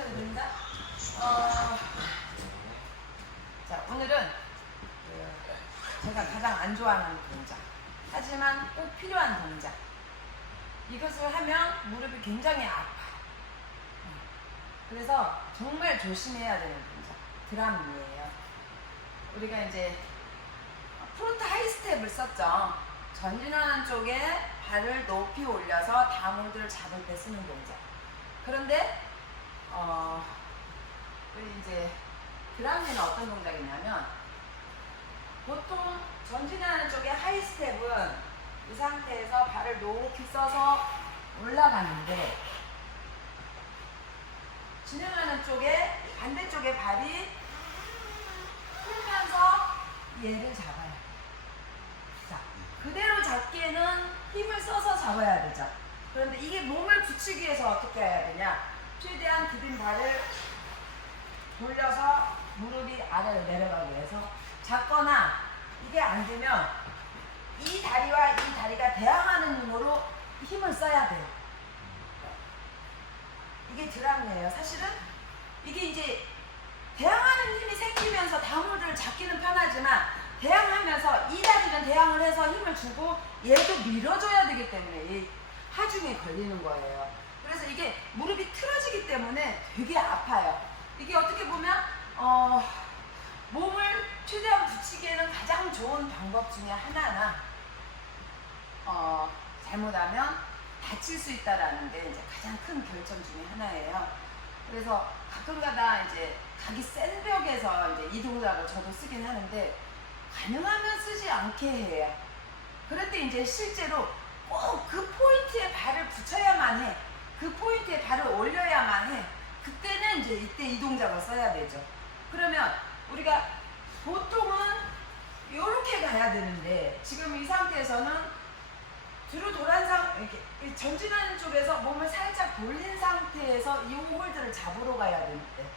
하셔도 됩니다. 자, 오늘은 제가 가장 안 좋아하는 동작. 하지만 꼭 필요한 동작. 이것을 하면 무릎이 굉장히 아파요. 그래서 정말 조심해야 되는 동작. 드럼이에요. 우리가 이제 프론트 하이 스텝을 썼죠. 전진하는 쪽에 발을 높이 올려서 다물들을 잡을 때 쓰는 동작. 그런데 우리 이제 드럼에는 어떤 동작이냐면 보통 전진하는 쪽에 하이 스텝은 이 상태에서 발을 높이 써서 올라가는데 진행하는 쪽에 반대쪽에 발이 풀면서 얘를 잡아요. 자, 그대로 잡기에는 힘을 써서 잡아야 되죠. 그런데 이게 몸을 붙이기 위해서 어떻게 해야 되냐? 최대한 디딘 발을 돌려서 무릎이 아래로 내려가기 위해서 잡거나 이게 안 되면 이 다리와 이 다리가 대항하는 힘으로 힘을 써야 돼요. 이게 드럼이에요. 사실은 이게 이제 대항하는 힘이 생기면서 다물들을 잡기는 편하지만 대항하면서 이 다리는 대항을 해서 힘을 주고 얘도 밀어줘야 되기 때문에 이 하중에 걸리는 거예요. 그래서 이게 무릎이 틀어지기 때문에 되게 아파요. 이게 어떻게 보면 몸을 최대한 붙이기에는 가장 좋은 방법 중에 하나나 잘못하면 다칠 수 있다라는 게 이제 가장 큰 결정 중에 하나예요. 그래서 가끔가다 이제 각이 센 벽에서 이제 이 동작을 저도 쓰긴 하는데 가능하면 쓰지 않게 해요. 그런데 이제 실제로 꼭 그 포인트에 발을 붙여야만 해. 그 포인트에 발을 올려야만 해. 그때는 이제 이때 이 동작을 써야 되죠. 그러면 우리가 보통은 이렇게 가야 되는데 지금 이 상태에서는 뒤로 돌아온 이렇게 전진하는 쪽에서 몸을 살짝 돌린 상태에서 이 홀드를 잡으러 가야 되는데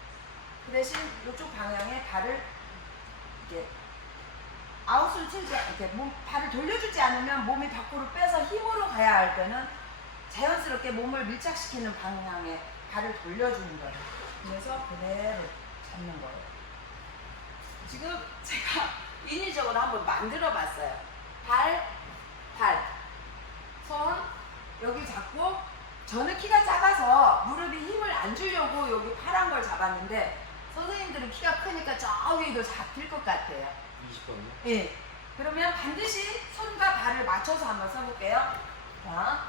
그 대신 이쪽 방향에 발을 이렇게 아웃을 틀지 이렇게 발을 돌려주지 않으면 몸이 밖으로 빼서 힘으로 가야 할 때는 자연스럽게 몸을 밀착시키는 방향에 발을 돌려주는 거예요. 그래서 그대로 잡는 거예요. 지금 제가 인위적으로 한번 만들어 봤어요. 발, 손 여기 잡고 저는 키가 작아서 무릎이 힘을 안 주려고 여기 파란 걸 잡았는데 선생님들은 키가 크니까 저기도 잡힐 것 같아요. 20번이요? 예. 그러면 반드시 손과 발을 맞춰서 한번 써볼게요. 자,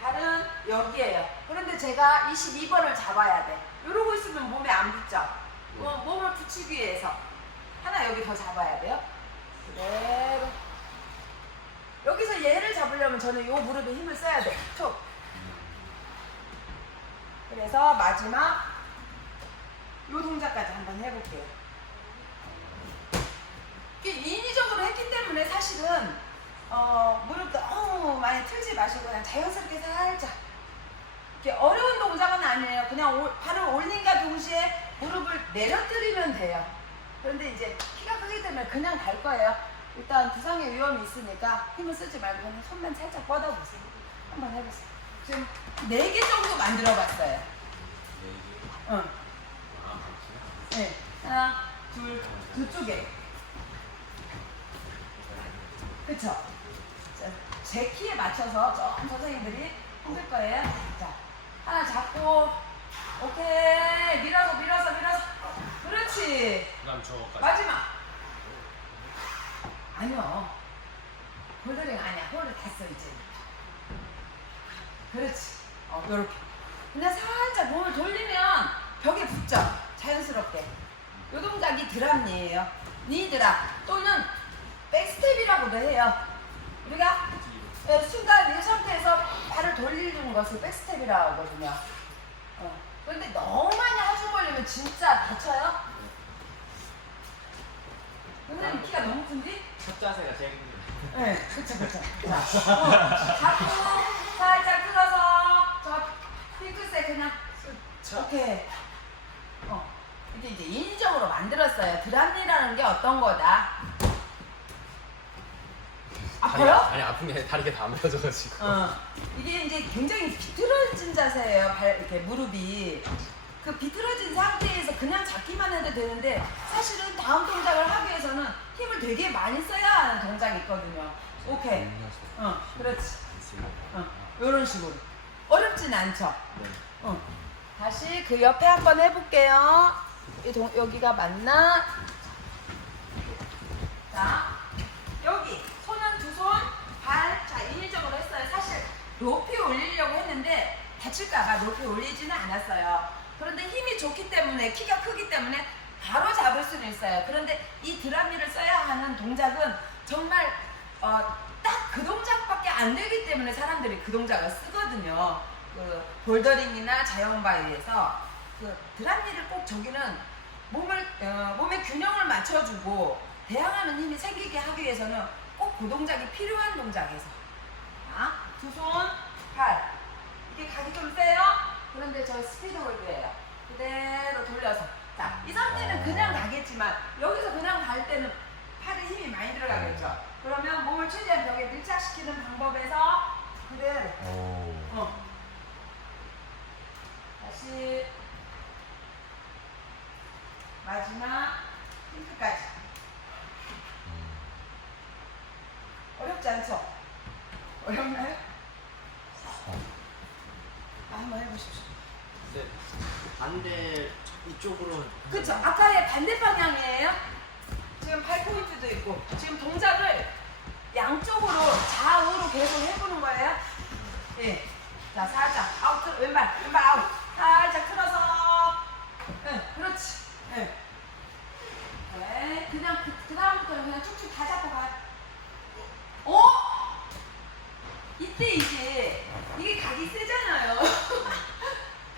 발은 여기에요. 그런데 제가 22번을 잡아야 돼. 이러고 있으면 몸에 안 붙죠? 몸을 붙이기 위해서 하나 여기 더 잡아야 돼요. 그대로. 여기서 얘를 잡으려면 저는 이 무릎에 힘을 써야 돼. 툭. 그래서 마지막 이 동작까지 한번 해볼게요. 이게 인위적으로 했기 때문에 사실은 무릎도 너무 많이 틀지 마시고 그냥 자연스럽게 살짝 이렇게 어려운 동작은 아니에요. 그냥 발을 올린과 동시에 무릎을 내려뜨리면 돼요. 그런데 이제 키가 크기 때문에 그냥 갈 거예요. 일단 부상의 위험이 있으니까 힘을 쓰지 말고 그냥 손만 살짝 뻗어보세요. 한번 해보세요. 지금 4개 정도 만들어 봤어요. 4개? 응. 네. 하나, 둘, 두 쪽에. 그쵸? 제 키에 맞춰서 조금 선생님들이 힘들 거예요. 자, 하나 잡고, 오케이. 밀어서. 그렇지. 그 다음 저거까지. 마지막. 아니요. 홀더링 아니야. 홀더 됐어, 이제. 그렇지. 요렇게. 그냥 살짝 몸을 돌리면 벽에 붙죠. 자연스럽게. 요 동작이 드럼이에요. 니 드럼. 또는 백스텝이라고도 해요. 우리가 순간 이 상태에서 발을 돌리는 것을 백스텝이라고 하거든요. 그런데 너무 많이 하중 걸리면 진짜 다쳐요. 선생님 키가 너무 큰지? 첫 자세가 제일 힘들어요. 네, 그쵸. 잡고 살짝 틀어서 저 핑크색 그냥 오케이. 이게 이제 인위적으로 만들었어요. 드럼이라는 게 어떤 거다. 아파요? 아니 아픈 게 아니라 다리가 다 무너져가지고. 이게 이제 굉장히 비틀어진 자세예요. 이렇게 무릎이. 그 비틀어진 상태에서 그냥 잡기만 해도 되는데 사실은 다음 동작을 하기 위해서는 힘을 되게 많이 써야 하는 동작이 있거든요. 오케이. 그렇지. 이런 식으로. 어렵진 않죠? 네. 다시 그 옆에 한번 해볼게요. 여기가 맞나? 자, 여기 손은 두 손, 발, 자 인위적으로 했어요. 사실 높이 올리려고 했는데 다칠까봐 높이 올리지는 않았어요. 그런데 힘이 좋기 때문에, 키가 크기 때문에 바로 잡을 수는 있어요. 그런데 이 드라미를 써야 하는 동작은 정말 딱 그 동작밖에 안 되기 때문에 사람들이 그 동작을 쓰거든요. 그 볼더링이나 자연바위에서 그 드라미를 꼭 저기는 몸의 균형을 맞춰주고 대항하는 힘이 생기게 하기 위해서는 꼭 그 동작이 필요한 동작에서 두 손, 팔 이게 각이 좀 세요? 그런데 저 스피드 홀드예요. 그대로 돌려서 자, 이 상태는 그냥 가겠지만 여기서 그냥 갈 때는 팔에 힘이 많이 들어가겠죠. 그러면 몸을 최대한 벽에 밀착시키는 방법에서 그대로 다시 마지막 핑크까지. 어렵지 않죠? 어렵나요? 한번 해보십시오. 네. 반대 이쪽으로. 그쵸? 아까의 반대 방향이에요. 지금 팔 포인트도 있고 지금 동작을 양쪽으로 좌우로 계속 해보는 거예요. 예. 자, 살짝 아웃, 왼발 아웃. 살짝 틀어서. 네, 그렇지. 네. 네, 그냥 그 다음부터는 그냥 쭉쭉 다 잡고 가요. 이때 이게 각이 세잖아요.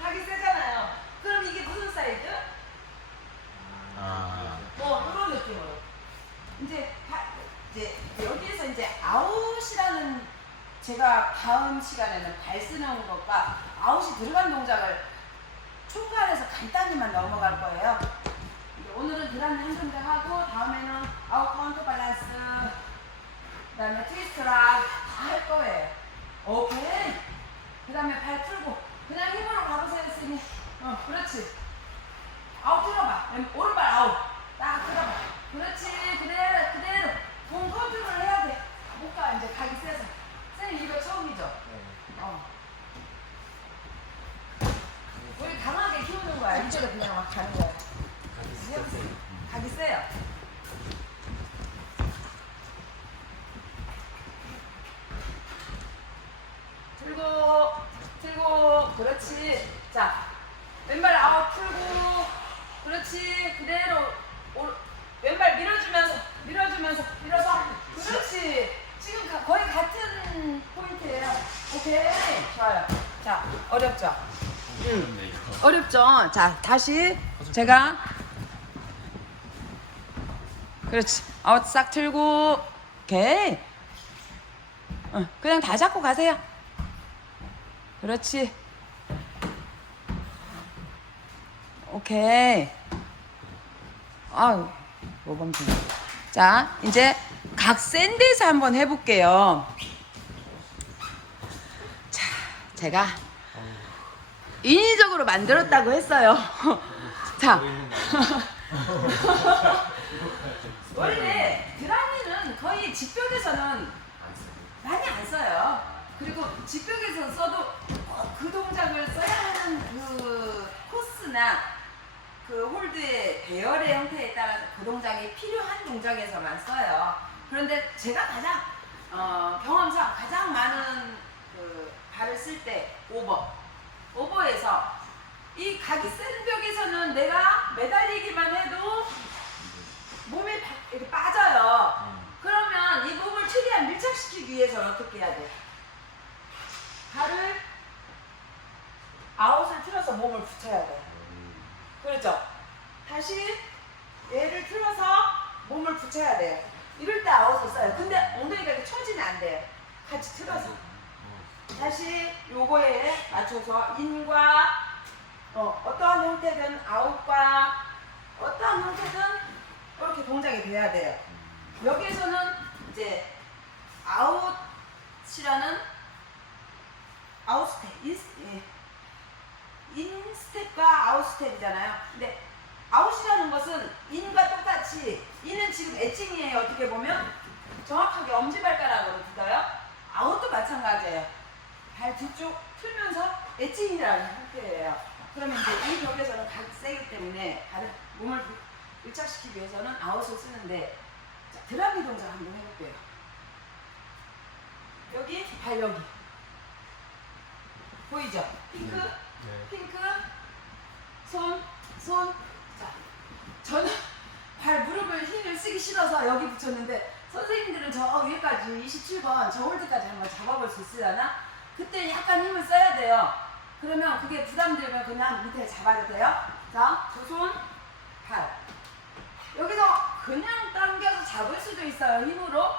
각이 세잖아요. 그럼 이게 무슨 사이즈? 이런 느낌으로. 이제 여기에서 이제 아웃이라는 제가 다음 시간에는 발 쓰는 것과 아웃이 들어간 동작을 총괄해서 간단히만 넘어갈 거예요. 오늘은 드라미 한 동작 하고 다음에는 아웃 카운터 밸런스 그다음에 트위스트락 다 할 거예요. 오케이. 그다음에 발 풀고 그냥 힘으로 가보세요, 선생님. 그렇지. 아웃 틀어봐. 오른발 아웃. 딱 틀어봐. 그렇지. 그대로. 몸 컨트롤 해야 돼. 못 가. 이제 가기 세서. 선생님 이거 처음이죠? 우리 강하게 키우는 거야. 이쪽에 그냥 막 가는 거야. 가기 세요. 틀고 그렇지. 자, 왼발 아웃 풀고 그렇지. 그대로 왼발 밀어서 그렇지. 지금 거의 같은 포인트예요. 오케이. 좋아요. 자, 어렵죠? 어렵죠? 자, 다시 제가 그렇지. 아웃 싹 틀고 오케이. 그냥 다 잡고 가세요. 그렇지. 오케이. 아유, 모범생. 자, 이제 각 센 데서 한번 해볼게요. 자, 제가 인위적으로 만들었다고 했어요. 자. 원래 드라미는 거의 직벽에서는 많이 안 써요. 그리고 직벽에서 써도 그 동작을 써야 하는 그 코스나 그 홀드의 배열의 형태에 따라서 그 동작이 필요한 동작에서만 써요. 그런데 제가 가장 경험상 가장 많은 그 발을 쓸 때 오버에서 이 각이 센 벽에서는 내가 매달리기만 해도 몸이 이렇게 빠져요. 그러면 이 몸을 최대한 밀착시키기 위해서는 어떻게 해야 돼? 발을 아웃을 틀어서 몸을 붙여야 돼. 그렇죠? 다시 얘를 틀어서 몸을 붙여야 돼요. 이럴 때 아웃을 써요. 근데 엉덩이가 이렇게 처지면 안 돼요. 같이 틀어서. 다시 요거에 맞춰서 인과 어떠한 형태든 아웃과 어떠한 형태든 이렇게 동작이 돼야 돼요. 여기에서는 이제 아웃이라는 아웃스텝 인 스텝과 아웃 스텝이잖아요. 근데 아웃이라는 것은 인과 똑같이 인은 지금 엣징이에요. 어떻게 보면 정확하게 엄지발가락으로 딛어요. 아웃도 마찬가지예요. 발 뒤쪽 틀면서 엣징이라는 형태예요. 그러면 이제 이 벽에서는 각이 세기 때문에 발을 몸을 밀착시키기 위해서는 아웃을 쓰는데 자, 드라기 동작 한번 해볼게요. 여기 발 여기 보이죠? 핑크 핑크 손 자, 저는 발 무릎을 힘을 쓰기 싫어서 여기 붙였는데 선생님들은 저 위에까지 27번 저 홀드까지 한번 잡아볼 수 있으려나? 그때 약간 힘을 써야 돼요. 그러면 그게 부담되면 그냥 밑에 잡아도 돼요. 자, 두 손, 발. 여기서 그냥 당겨서 잡을 수도 있어요, 힘으로.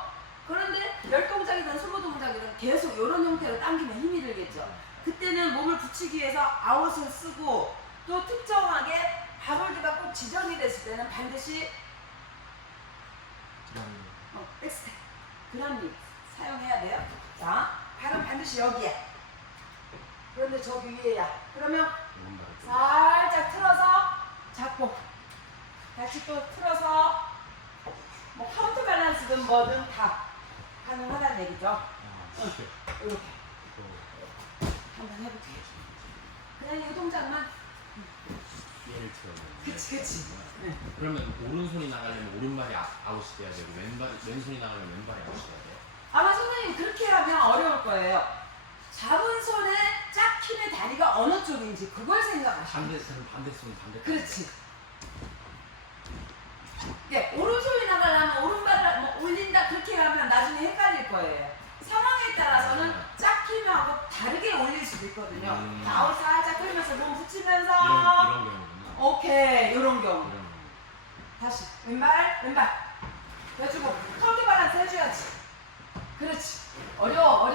그런데 열 동작이든 20 동작이든 계속 이런 형태로 당기면 힘이 들겠죠. 그때는 몸을 붙이기 위해서 아웃을 쓰고 또 특정하게 발홀드가 꼭 지정이 됐을 때는 반드시 백스텝, 드럼립 사용해야 돼요. 자, 발은 반드시 여기야. 그런데 저기 위에야. 그러면 살짝 틀어서 잡고 다시 또 틀어서 뭐 카운트 밸런스든 뭐든 다 가능하다는 얘기죠. 이렇게 한번 해볼게요. 그냥 이 동작만. 예를 들어. 그치. 네. 그러면 오른손이 나가려면 오른발이 아웃이 돼야 되고 왼손이 나가려면 왼발이 아웃이 돼야 돼요? 아마 선생님 그렇게 하면 어려울 거예요. 잡은 손에 짝 힘의 다리가 어느 쪽인지 그걸 생각하시면 돼요. 반대손 반대. 그렇지. 네, 오른손이 나가려면 오른발을 뭐 올린다 그렇게 하면 나중에 헷갈릴 거예요. 상황에 따라서는 짝 힘하고 다르게 올릴 수도 있거든요. 아웃 살짝 끌면서 몸 붙이면서 이런 경우는. 오케이, 이런 경우. 이런 경우. 다시 왼발 해주고 카운트 밸런스 해줘야지. 그렇지. 어려워.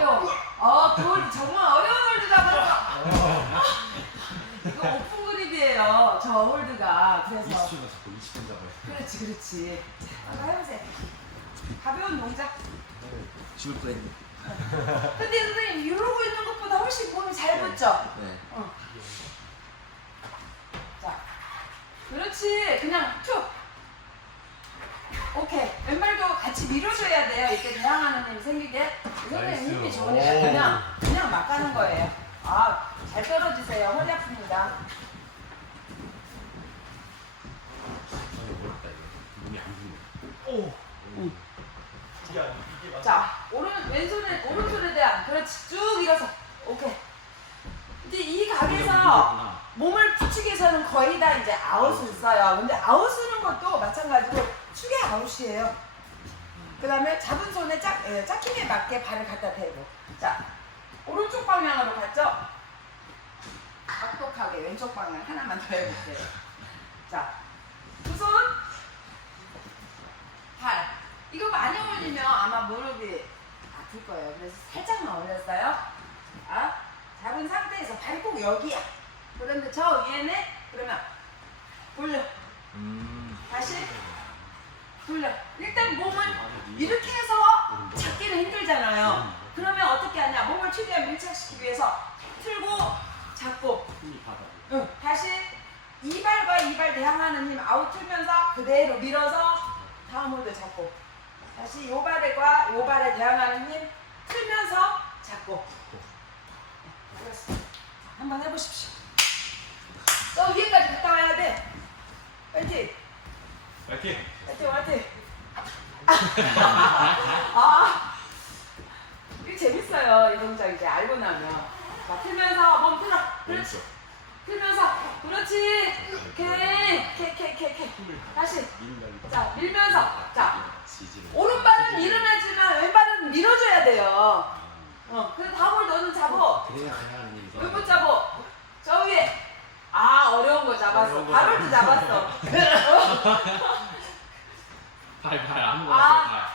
그 홀드 정말 어려운 홀드가 이거 오픈 그립이에요. 저 홀드가. 그래서 20초가 자꾸 20분 잡아요. 그렇지. 자, 한번 해보세요. 가벼운 동작. 죽을 뻔했네. 근데 선생님 이러고 있는 것보다 훨씬 몸이 잘 붙죠? 네. 자, 그렇지. 그냥 툭. 오케이. 왼발도 같이 밀어줘야 돼요. 이렇게 대항하는 힘이 생기게. 선생님 힘이 좋으니까 그냥 막 가는 거예요. 아, 잘 떨어지세요. 허리 아픕니다. 어렵다 이거. 몸이 안 붙네. 자, 오른손에 대한 그렇지. 쭉 일어서. 오케이. 근데 이 각에서 몸을 붙이기 위해서는 거의 다 이제 아웃을 써요. 근데 아웃 쓰는 것도 마찬가지로 축의 아웃이에요. 그 다음에 잡은 손에 짝힘에 맞게 발을 갖다 대고. 자, 오른쪽 방향으로 갔죠? 똑똑하게 왼쪽 방향 하나만 더 해볼게요. 자, 두 손, 발. 이거 많이 올리면 아마 무릎이 아플 거예요. 그래서 살짝만 올렸어요. 자, 잡은 상태에서 발이 꼭 여기야. 그런데 저 위에는 그러면 돌려. 다시 돌려. 일단 몸을 이렇게 해서 잡기는 힘들잖아요. 그러면 어떻게 하냐? 몸을 최대한 밀착시키기 위해서 틀고 잡고. 다시 이 발과 이 발 대항하는 힘 아웃 틀면서 그대로 밀어서 다음 홀드 잡고. 다시 요 발과 요 발에 대항하는 힘 틀면서 잡고. 그렇습니다. 한번 해보십시오. 저 위에까지 갔다 와야 돼. 파이팅! 파이팅! 아, 이거 재밌어요. 이 동작 이제 알고 나면. 자, 틀면서 몸 틀어. 그렇지. 틀면서. 그렇지. 오케이. 다시. 자, 밀면서. 자, 오른발은 일어나지만 왼발은 밀어줘야 돼요. 그래서 다음을 너는 잡어. 그래야 대항하는 힘이 왼발 잡어. 저 위에. 아, 어려운 거 잡았어. 발을 잡았어. 발 아무거나 아,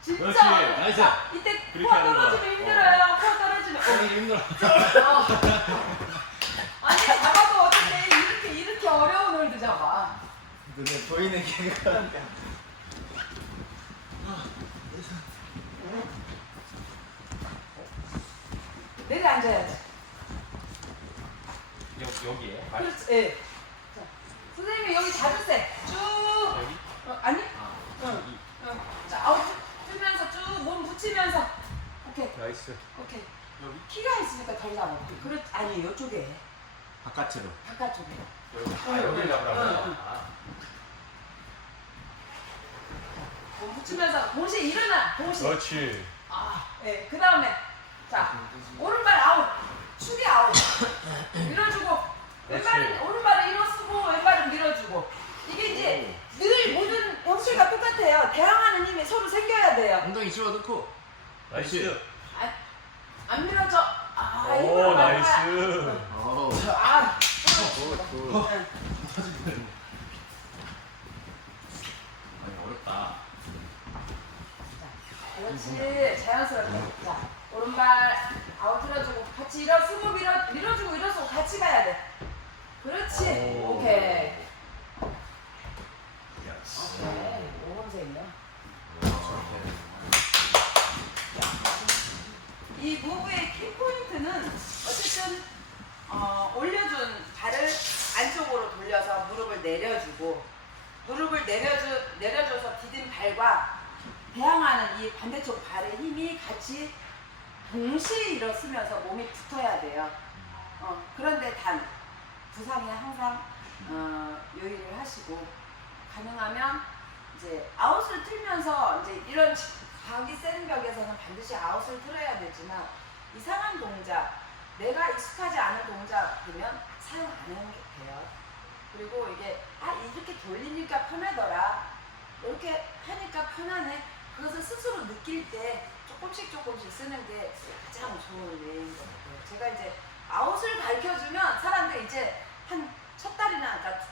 진짜. 그렇지. 나이스. 자, 이때 코어 떨어지면 힘들어요. 코어 떨어지면. 힘들어. 아니, 잡아도 어떻게 이렇게 어려운 홀드 잡아. 눈에 보이는 개가 내려 앉아야지. 여기에? 그렇지. 예. 자, 선생님이 여기 잡으세요. 쭉. 여기? 아니? 아, 응. 여기. 자, 아웃 뜨면서 쭉 몸 붙이면서. 오케이. 나이스. 오케이. 여기? 키가 있으니까 덜 잡아. 그렇 아니 이쪽에 바깥으로. 바깥쪽에. 아, 여기 잡으라고요? 응. 아. 몸 붙이면서 동시에 일어나. 동시에. 그렇지. 아, 네. 그 다음에 자 오른발 아웃, 축이 아웃. 밀어주고 왼발은 오른발을 일어쓰고 왼발은 밀어주고. 이게 이제 늘 모든 형식과 똑같아요. 대항하는 힘이 서로 생겨야 돼요. 엉덩이 집어넣고. 나이스. 안 밀어져. 아, 오, 이거 봐봐. 나이스. 어. 아, 응. 아니, 어렵다. 그렇지. 자연스럽게. 자, 오른발 아웃 들어주고 같이 일어서고 밀어주고 일어서고 같이 가야 돼. 그렇지. 오. 오케이. 예스. 오케이. 모범생이요. 이 무브의 키포인트는 어쨌든 올려준 발을 안쪽으로 돌려서 무릎을 내려주고 무릎을 내려줘서 디딘 발과 대항하는 이 반대쪽 발의 힘이 같이 동시에 일어서면서 몸이 붙어야 돼요. 그런데 단 부상에 항상 유의를 하시고 가능하면 이제 아웃을 틀면서 이제 이런 각이 센 벽에서는 반드시 아웃을 틀어야 되지만 이상한 동작, 내가 익숙하지 않은 동작이면 사용 안 하는 게 돼요. 그리고 이게 이렇게 돌리니까 편하더라, 이렇게 하니까 편하네, 그것을 스스로 느낄 때 조금씩 쓰는 게 가장 좋은 예인 것 같아요. 제가 이제 아웃을 가르쳐주면 사람들 이제 한 첫 달이나 그러니까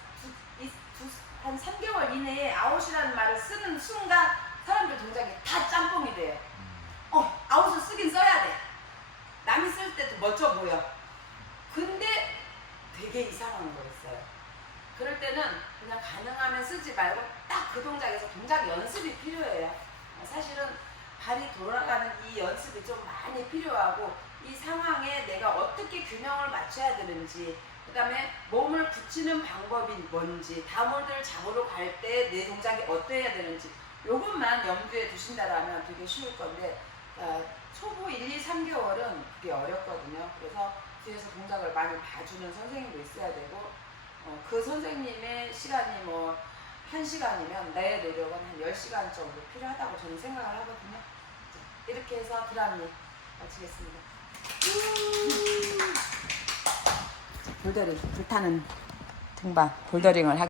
한 3개월 이내에 아웃이라는 말을 쓰는 순간 사람들 동작이 다 짬뽕이 돼요. 아웃을 쓰긴 써야 돼. 남이 쓸 때도 멋져 보여. 근데 되게 이상한 거였어요. 그럴 때는 그냥 가능하면 쓰지 말고 딱 그 동작에서 동작 연습이 필요해요. 사실은 발이 돌아가는 이 연습이 좀 많이 필요하고 이 상황에 내가 어떻게 균형을 맞춰야 되는지, 그 다음에 몸을 붙이는 방법이 뭔지, 다물들을 잡으러 갈 때 내 동작이 어떠해야 되는지 요것만 염두에 두신다라면 되게 쉬울 건데 초보 1, 2, 3개월은 그게 어렵거든요. 그래서 뒤에서 동작을 많이 봐주는 선생님도 있어야 되고 그 선생님의 시간이 뭐 1시간이면 내 노력은 한 10시간 정도 필요하다고 저는 생각을 하거든요. 자, 이렇게 해서 드라미 마치겠습니다. 볼더링, 불타는 등반 볼더링을